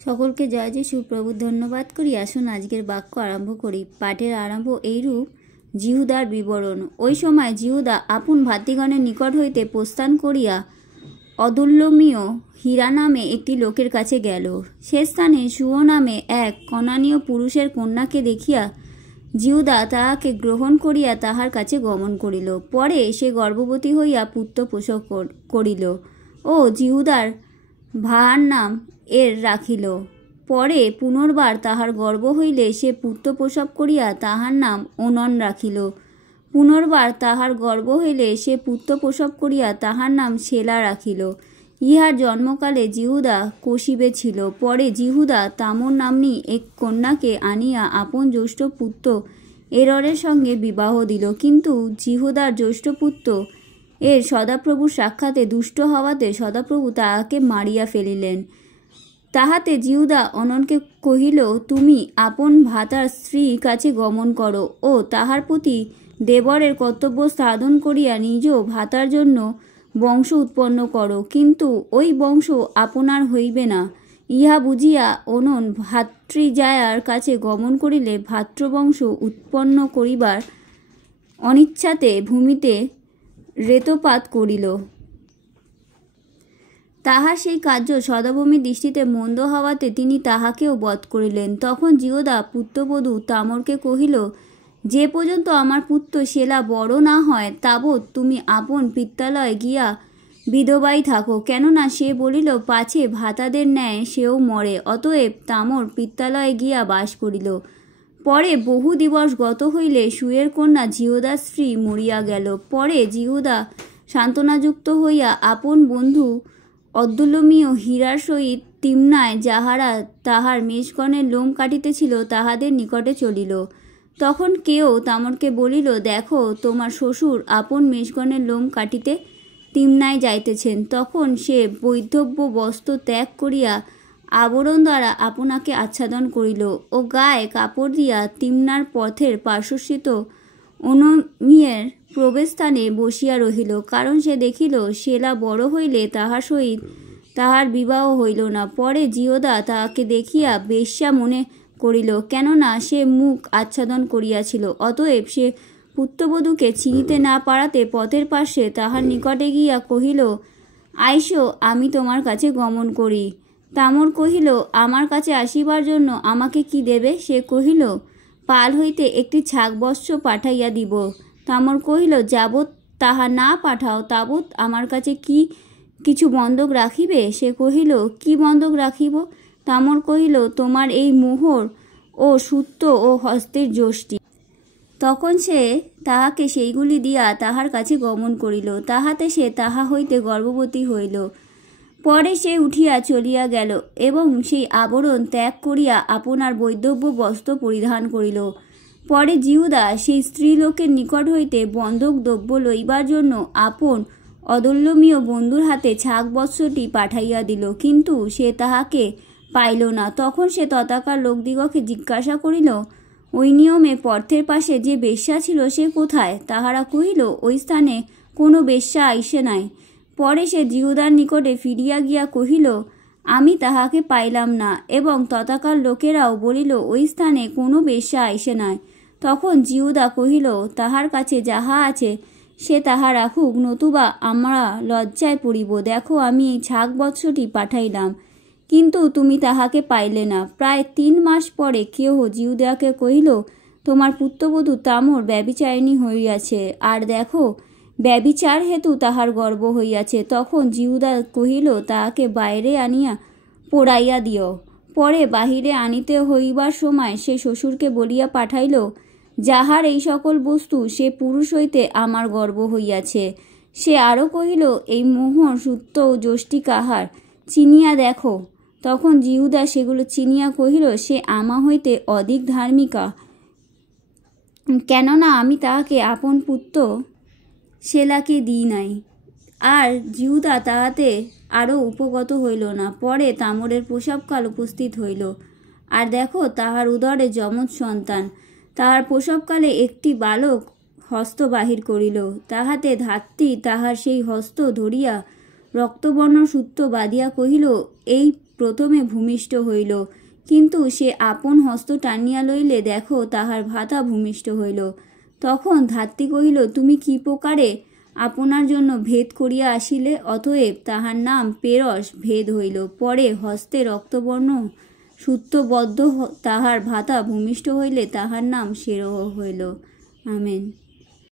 সকলকে জয় যিশু প্রভু ধন্যবাদ করি। আসুন আজকের বাক্য আরম্ভ করি। পাঠের আরম্ভ এইরূপ। জিহুদার বিবরণ। ওই সময় জিহুদা আপন ভাতৃগণের নিকট হইতে প্রস্থান করিয়া অদুল্যমীয় হীরা নামে একটি লোকের কাছে গেল। সে স্থানে সুয় নামে এক কনানীয় পুরুষের কন্যাকে দেখিয়া জিহুদা তাহাকে গ্রহণ করিয়া তাহার কাছে গমন করিল। পরে সে গর্ভবতী হইয়া পুত্র প্রসব করিল ও জিহুদার ভার নাম এর রাখিল। পরে পুনর্বার তাহার গর্ভ হইলে সে পুত্র প্রসব করিয়া তাহার নাম ওনন রাখিল। পুনর্বার তাহার গর্ভ হইলে সে পুত্র প্রসব করিয়া তাহার নাম সেলা রাখিল। ইহার জন্মকালে জিহুদা কষিবে ছিল। পরে জিহুদা তামর নাম্নী এক কন্যাকে আনিয়া আপন জ্যৈষ্ঠ পুত্র এররের সঙ্গে বিবাহ দিল। কিন্তু জিহুদার জ্যৈষ্ঠ পুত্র এর সদাপ্রভুর সাক্ষাতে দুষ্ট হওয়াতে সদাপ্রভু তাহাকে মারিয়া ফেলিলেন। তাহাতে জিহুদা অননকে কহিল, তুমি আপন ভাতার স্ত্রীর কাছে গমন করো ও তাহার প্রতি দেবরের কর্তব্য সাধন করিয়া নিজ ভাতার জন্য বংশ উৎপন্ন করো, কিন্তু ওই বংশ আপনার হইবে না। ইহা বুঝিয়া অনন ভাতৃজায়ার কাছে গমন করিলে ভাতৃবংশ উৎপন্ন করিবার অনিচ্ছাতে ভূমিতে রেতপাত করিল। তাহার সেই কার্য সদাভূমির দৃষ্টিতে মন্দ হওয়াতে তিনি তাহাকেও বধ করিলেন। তখন জিহুদা পুত্রবধূ তামরকে কহিল, যে পর্যন্ত আমার পুত্র সেলা বড় না হয় তাবৎ তুমি আপন পিত্রালয়ে গিয়া বিধবাই থাকো। কেননা সে বলিল, পাছে ভাতাদের ন্যায় সেও মরে। অতএব তামর পিত্রালয়ে গিয়া বাস করিল। পরে বহু দিবস গত হইলে সুয়ের কন্যা জিহুদার স্ত্রী মরিয়া গেল। পরে জিহুদা সান্ত্বনাযুক্ত হইয়া আপন বন্ধু অদুল্যমীয় হীরার সহিত তিম্নায় যাহারা তাহার মেষগণের লোম কাটিতেছিল তাহাদের নিকটে চলিল। তখন কেউ তামরকে বলিল, দেখো, তোমার শ্বশুর আপন মেষগণের লোম কাটিতে তিম্নায় যাইতেছেন। তখন সে বৈধব্য বস্ত্র ত্যাগ করিয়া আবরণ দ্বারা আপনাকে আচ্ছাদন করিল ও গায়ে কাপড় দিয়া তিম্নার পথের পার্শ্বস্থিত ওনমীয়ের প্রবেশস্থানে বসিয়া রহিল। কারণ সে দেখিল সেলা বড় হইলে তাহার সহিত তাহার বিবাহ হইল না। পরে জিহুদা তাহাকে দেখিয়া বেশ্যা মনে করিল, কেননা সে মুখ আচ্ছাদন করিয়াছিল। অতএব সে পুত্রবধূকে চিনিতে না পারাতে পথের পার্শ্বে তাহার নিকটে গিয়া কহিল, আইসো, আমি তোমার কাছে গমন করি। তামর কহিল, আমার কাছে আসিবার জন্য আমাকে কি দেবে? সে কহিল, পাল হইতে একটি ছাগবৎস পাঠাইয়া দিব। তামর কহিল, যাবৎ তাহা না পাঠাও তাবৎ আমার কাছে কি কিছু বন্ধক রাখিবে? সে কহিল, কি বন্ধক রাখিব? তামর কহিল, তোমার এই মোহর ও সূত্র ও হস্তের যষ্টি। তখন সে তাহাকে সেইগুলি দিয়া তাহার কাছে গমন করিল। তাহাতে সে তাহা হইতে গর্ভবতী হইল। পরে সে উঠিয়া চলিয়া গেল এবং সেই আবরণ ত্যাগ করিয়া আপনার বৈধব্য বস্ত্র পরিধান করিল। পরে জিহুদা সেই স্ত্রীলোকের নিকট হইতে বন্ধক দ্রব্য লইবার জন্য আপন অদুল্যমীয় বন্ধুর হাতে ছাগবৎসটি পাঠাইয়া দিল, কিন্তু সে তাহাকে পাইল না। তখন সে তথাকার লোকদিগকে জিজ্ঞাসা করিল, ওই নিয়মে পথের পাশে যে বেশ্যা ছিল সে কোথায়? তাহারা কহিল, ওই স্থানে কোনো বেশ্যা আইসে নাই। পরে সে জিহুদার নিকটে ফিরিয়া গিয়া কহিল, আমি তাহাকে পাইলাম না। এবং তথাকার লোকেরাও বলিল, ওই স্থানে কোনো বেশ্যা আইসে নাই। তখন জিহুদা কহিল, তাহার কাছে যাহা আছে সে তাহা রাখুক, নতুবা আমরা লজ্জায় পড়িব। দেখো, আমি এই ছাগবৎসটি পাঠাইলাম, কিন্তু তুমি তাহাকে পাইলে না। প্রায় 3 মাস পরে কেহ জিহুদাকে কহিল, তোমার পুত্রবধূ তামর ব্যভিচারিণী হইয়াছে, আর দেখো, ব্যভিচার হেতু তাহার গর্ভ হইয়াছে। তখন জিহুদা কহিল, তাহাকে বাইরে আনিয়া পোড়াইয়া দিও। পরে বাহিরে আনিতে হইবার সময় সে শ্বশুরকে বলিয়া পাঠাইল, যাহার এই সকল বস্তু সে পুরুষ হইতে আমার গর্ভ হইয়াছে। সে আরও কহিল, এই মোহর সূত্র ও যষ্টি কাহার, চিনিয়া দেখো। তখন জিহুদা সেগুলো চিনিয়া কহিল, সে আমা হইতে অধিক ধার্মিকা, কেননা আমি তাহাকে আপন পুত্র সেলাকে দিই নাই। আর জিহুদা তাহাতে আরও উপগত হইল না। পরে তামরের প্রসবকাল উপস্থিত হইল, আর দেখো, তাহার উদরে যমজ সন্তান। তাহার প্রসবকালে একটি বালক হস্ত বাহির করিল। তাহাতে ধাত্রী তাহার সেই হস্ত ধরিয়া রক্তবর্ণ সূত্র বাঁধিয়া কহিল, এই প্রথমে ভূমিষ্ঠ হইল, কিন্তু সে আপন হস্ত টানিয়া লইলে দেখো তাহার ভাতা ভূমিষ্ঠ হইল। তখন ধাত্রী কহিল, তুমি কি প্রকারে আপনার জন্য ভেদ করিয়া আসিলে? অতএব তাহার নাম পেরস ভেদ হইল। পরে হস্তে রক্তবর্ণ সূত্রবদ্ধ তাহার ভাতা ভূমিষ্ঠ হইলে তাহার নাম সেরহ হইল। আমেন।